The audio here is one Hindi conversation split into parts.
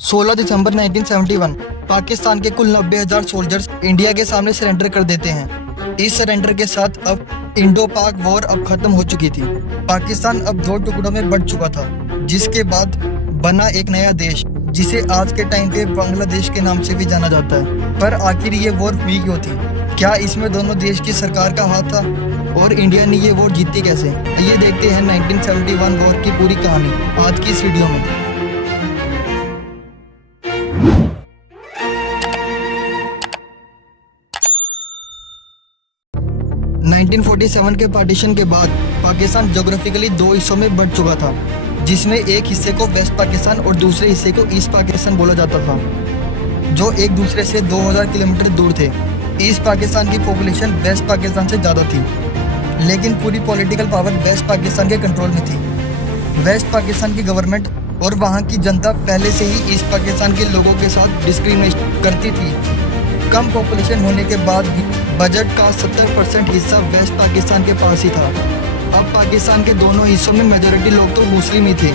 16 दिसंबर 1971 पाकिस्तान के कुल 90,000 सोल्जर्स इंडिया के सामने सरेंडर कर देते हैं। इस सरेंडर के साथ अब इंडो पाक वॉर अब खत्म हो चुकी थी। पाकिस्तान अब दो टुकड़ों में बंट चुका था, जिसके बाद बना एक नया देश जिसे आज के टाइम पे बांग्लादेश के नाम से भी जाना जाता है। पर आखिर ये वॉर हुई क्यों थी? क्या इसमें दोनों देश की सरकार का हाथ था? और इंडिया ने ये वॉर जीती कैसे? ये देखते हैं 1971 वॉर की पूरी कहानी आज की इस वीडियो में। 1947 के पार्टीशन के बाद पाकिस्तान ज्योग्राफिकली दो हिस्सों में बंट चुका था, जिसमें एक हिस्से को वेस्ट पाकिस्तान और दूसरे हिस्से को ईस्ट पाकिस्तान बोला जाता था, जो एक दूसरे से 2000 किलोमीटर दूर थे। ईस्ट पाकिस्तान की पॉपुलेशन वेस्ट पाकिस्तान से ज़्यादा थी, लेकिन पूरी पॉलिटिकल पावर वेस्ट पाकिस्तान के कंट्रोल में थी। वेस्ट पाकिस्तान की गवर्नमेंट और वहाँ की जनता पहले से ही ईस्ट पाकिस्तान के लोगों के साथ डिस्क्रिमिनेट करती थी। कम पॉपुलेशन होने के बाद भी बजट का 70% हिस्सा वेस्ट पाकिस्तान के पास ही था। अब पाकिस्तान के दोनों हिस्सों में मेजॉरिटी लोग तो मुस्लिम ही थे,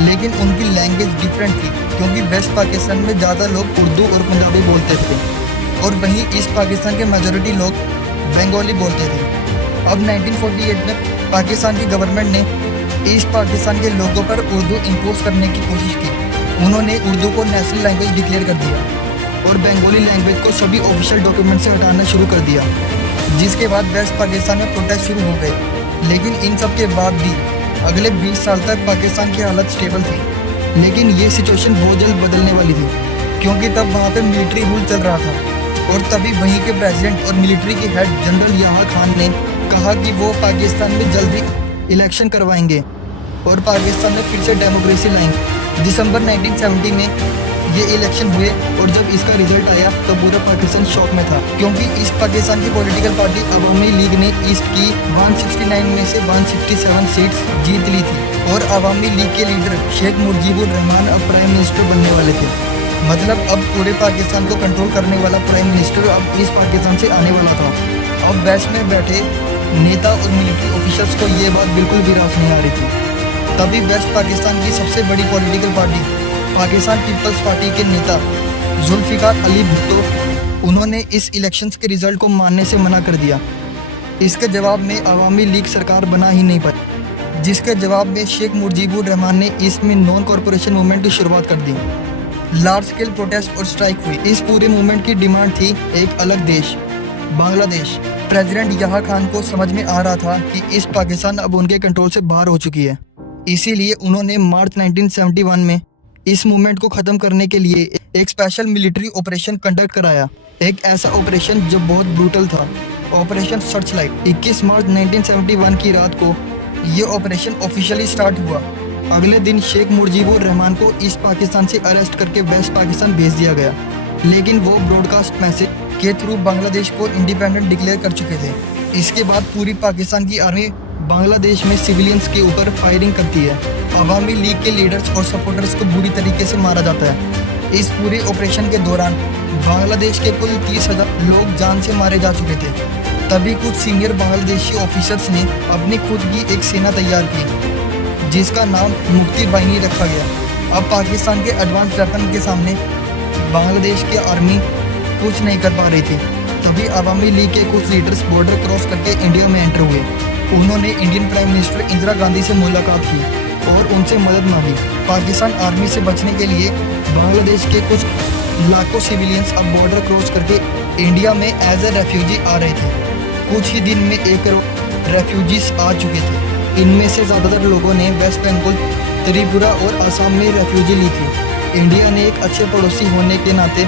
लेकिन उनकी लैंग्वेज डिफरेंट थी, क्योंकि वेस्ट पाकिस्तान में ज़्यादा लोग उर्दू और पंजाबी बोलते थे और वहीं ईस्ट पाकिस्तान के मेजॉरिटी लोग बंगाली बोलते थे। अब 1948 में पाकिस्तान की गवर्नमेंट ने ईस्ट पाकिस्तान के लोगों पर उर्दू इम्पोज करने की कोशिश की। उन्होंने उर्दू को नेशनल लैंग्वेज डिक्लेयर कर दिया और बंगाली लैंग्वेज को सभी ऑफिशियल डॉक्यूमेंट से हटाना शुरू कर दिया, जिसके बाद वेस्ट पाकिस्तान में प्रोटेस्ट शुरू हो गए। लेकिन इन सब के बाद भी अगले 20 साल तक पाकिस्तान की हालत स्टेबल थी। लेकिन ये सिचुएशन बहुत जल्द बदलने वाली थी, क्योंकि तब वहाँ पे मिलिट्री रूल चल रहा था और तभी वहीं के प्रेसिडेंट और मिलिट्री के हेड जनरल याहिया खान ने कहा कि वो पाकिस्तान में जल्दी इलेक्शन करवाएंगे और पाकिस्तान में फिर से डेमोक्रेसी लाएंगे। दिसंबर 1970 में ये इलेक्शन हुए और जब इसका रिजल्ट आया तो पूरा पाकिस्तान शॉक में था, क्योंकि ईस्ट पाकिस्तान की पॉलिटिकल पार्टी अवामी लीग ने ईस्ट की 169 में से 167 सीट्स जीत ली थी और अवामी लीग के लीडर शेख मुजीबुर रहमान अब प्राइम मिनिस्टर बनने वाले थे। मतलब अब पूरे पाकिस्तान को कंट्रोल करने वाला प्राइम मिनिस्टर अब ईस्ट पाकिस्तान से आने वाला था। अब वेस्ट में बैठे नेता और मिलिट्री ऑफिसर्स को ये बात बिल्कुल भी रास नहीं आ रही थी। तभी वेस्ट पाकिस्तान की सबसे बड़ी political party Pakistan peoples party के नेता जुल्फिकार अली भुट्टो, उन्होंने इस इलेक्शंस के रिजल्ट को मानने से मना कर दिया। इसके जवाब में अवामी लीग सरकार बना ही नहीं पाई, जिसके जवाब में शेख मुजीबुर रहमान ने इसमें नॉन कॉरपोरेशन मूवमेंट की शुरुआत कर दी। लार्ज स्केल प्रोटेस्ट और स्ट्राइक हुई। इस पूरे मूवमेंट की डिमांड थी एक अलग देश, बांग्लादेश। प्रेसिडेंट याहिया खान को समझ में आ रहा था कि ईस्ट पाकिस्तान अब उनके कंट्रोल से बाहर हो चुकी है, इसीलिए उन्होंने मार्च 1971 में इस मूवमेंट को खत्म करने के लिए एक स्पेशल मिलिट्री ऑपरेशन कंडक्ट कराया। एक ऐसा ऑपरेशन जो बहुत ब्रूटल था, ऑपरेशन सर्चलाइट। 21 मार्च 1971 की रात को ये ऑपरेशन ऑफिशियली स्टार्ट हुआ। अगले दिन शेख मुजीबुर रहमान को ईस्ट पाकिस्तान से अरेस्ट करके वेस्ट पाकिस्तान भेज दिया गया, लेकिन वो ब्रॉडकास्ट मैसेज के थ्रू बांग्लादेश को इंडिपेंडेंट डिक्लेयर कर चुके थे। इसके बाद पूरी पाकिस्तान की आर्मी बांग्लादेश में सिविलियंस के ऊपर फायरिंग करती है। अवामी लीग के लीडर्स और सपोर्टर्स को बुरी तरीके से मारा जाता है। इस पूरे ऑपरेशन के दौरान बांग्लादेश के कुल 30,000 लोग जान से मारे जा चुके थे। तभी कुछ सीनियर बांग्लादेशी ऑफिसर्स ने अपनी खुद की एक सेना तैयार की, जिसका नाम मुक्ति बाहिनी रखा गया। अब पाकिस्तान के एडवांस वेपन के सामने बांग्लादेश की आर्मी कुछ नहीं कर पा रही थी। तभी अवामी लीग के कुछ लीडर्स बॉर्डर क्रॉस करके इंडिया में एंटर हुए। उन्होंने Indian prime minister Indira Gandhi से मुलाकात की और उनसे मदद मांगी। पाकिस्तान आर्मी से बचने के लिए बांग्लादेश के कुछ लाखों सिविलियंस अब बॉर्डर क्रॉस करके इंडिया में एज ए रेफ्यूजी आ रहे थे। कुछ ही दिन में 1 करोड़ रेफ्यूजीज आ चुके थे। इनमें से ज़्यादातर लोगों ने वेस्ट बंगाल, त्रिपुरा और असम में रेफ्यूजी ली थी। इंडिया ने एक अच्छे पड़ोसी होने के नाते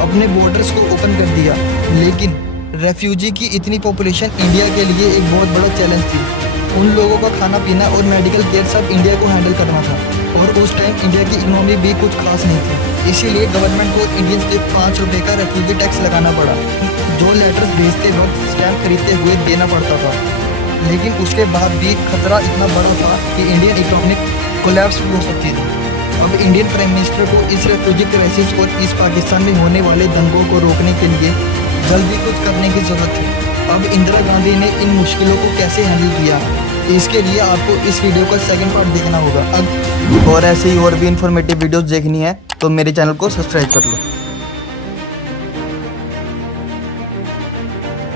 अपने बॉर्डर्स को ओपन कर दिया, लेकिन रेफ्यूजी की इतनी पॉपुलेशन इंडिया के लिए एक बहुत बड़ा चैलेंज थी। उन लोगों का खाना पीना और मेडिकल केयर सब इंडिया को हैंडल करना था और उस टाइम इंडिया की इकोनॉमी भी कुछ खास नहीं थी। इसीलिए गवर्नमेंट को इंडियंस के 5 रुपये का रेफ्यूजी टैक्स लगाना पड़ा, जो लेटर्स भेजते वक्त स्टैम्प खरीदते हुए देना पड़ता था। लेकिन उसके बाद भी खतरा इतना बड़ा था कि इंडियन इकोनॉमिक कोलैप्स हो सकती थी। अब इंडियन प्राइम मिनिस्टर को इस रेफ्यूजी क्राइसिस और ईस्ट पाकिस्तान में होने वाले दंगों को रोकने के लिए जल्दी कुछ करने की जरूरत थी। अब इंदिरा गांधी ने इन मुश्किलों को कैसे हैंडल किया, इसके लिए आपको इस वीडियो का सेकंड पार्ट देखना होगा। और ऐसे ही और भी इन्फॉर्मेटिव वीडियोस देखनी है तो मेरे चैनल को सब्सक्राइब कर लो।